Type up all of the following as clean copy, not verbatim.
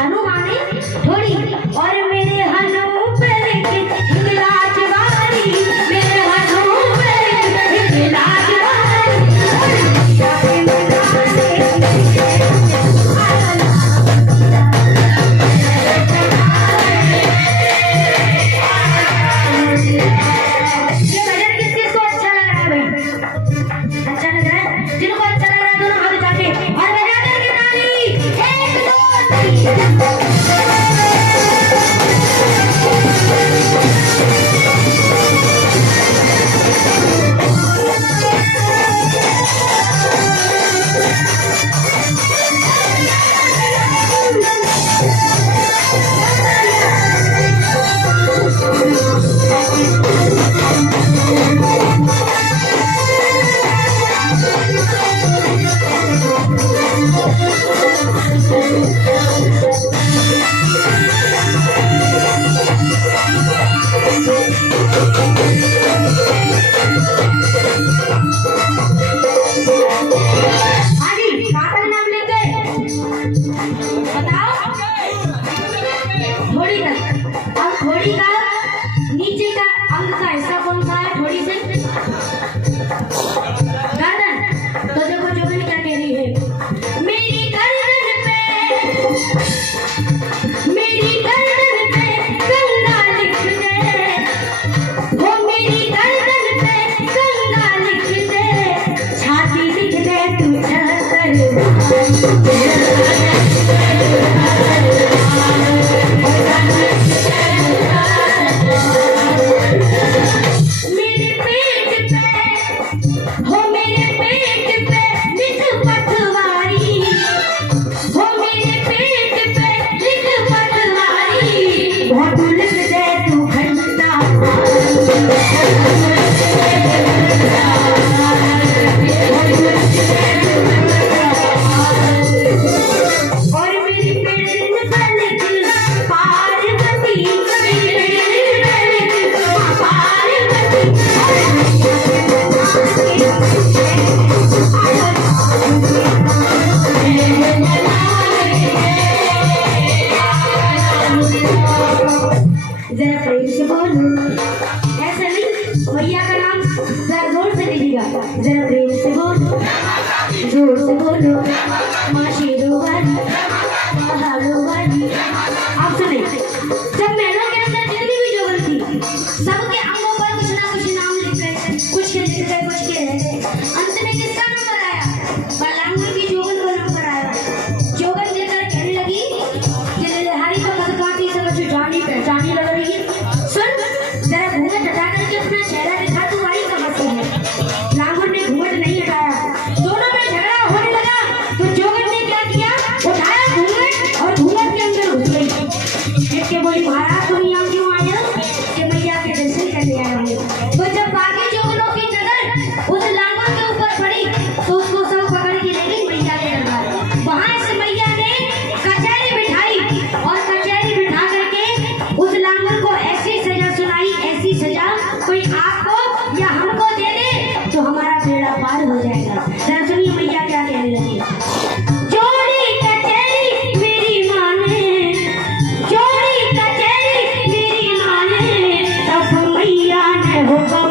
राजवाड़ी जरा प्रेम से बोलो, जोर से बोलो, माँ शेरों वाली, माँ हारों वाली। आप सुने, जब महलों के अंदर जितनी भी जोगन थी, सबके अंगों पर कुछ ना कुछ नाम लिख रहे थे, कुछ के लिख गए, कुछ के रह गए। अंत में किसका नंबर आया? बलांगुर की जोगन का नंबर आया। जोगन लेकर कहने लगी, जलधारी तो मधुकाटी से मुझे जानी पहचानी लग रही है। सुन, जरा घूंघट हटा करके अपना चेहरा दिखा, तू आई कहाँ से है? लांगुर ने घूंघट नहीं हटाया। दोनों में झगड़ा होने लगा तो जोगन ने क्या किया? उठाया घूंघट और घूंघट के अंदर घुस गई। देख के बोली, महाराज तुम यहाँ क्यों आए हो? कि मैया के दर्शन करने आए होंगे। तो जब बाकी जोगनों की नजर उस लांगुर के ऊपर पड़ी तो उसको सब पकड़ के ले गई मैया के दरबार। वहां से मैया ने कचहरी बिठाई और कचहरी बिठा करके उस लांगुर को ऐसी सजा सुनाई, ऐसी सजा कोई आपको या हमको दे दे तो हमारा बेड़ा पार हो जाएगा। जरा सुनिए मैया क्या कहने लगी। जोड़ी कचहरी मेरी माँ ने, जोड़ी कचहरी मेरी माँ ने, तब मैया ने हुक्म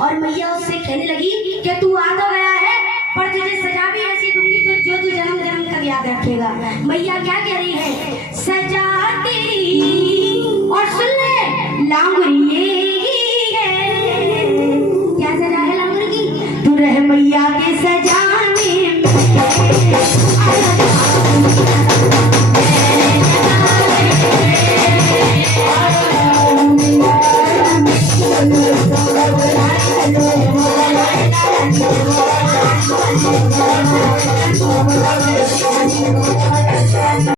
और मैया उससे कहने लगी कि तू आ तो गया है पर तुझे सजा भी ऐसी दूंगी तो जो तू जन्म जन्म तक याद रखेगा। मैया क्या कह रही है? सजा तेरी, और सुन ले लांगुरी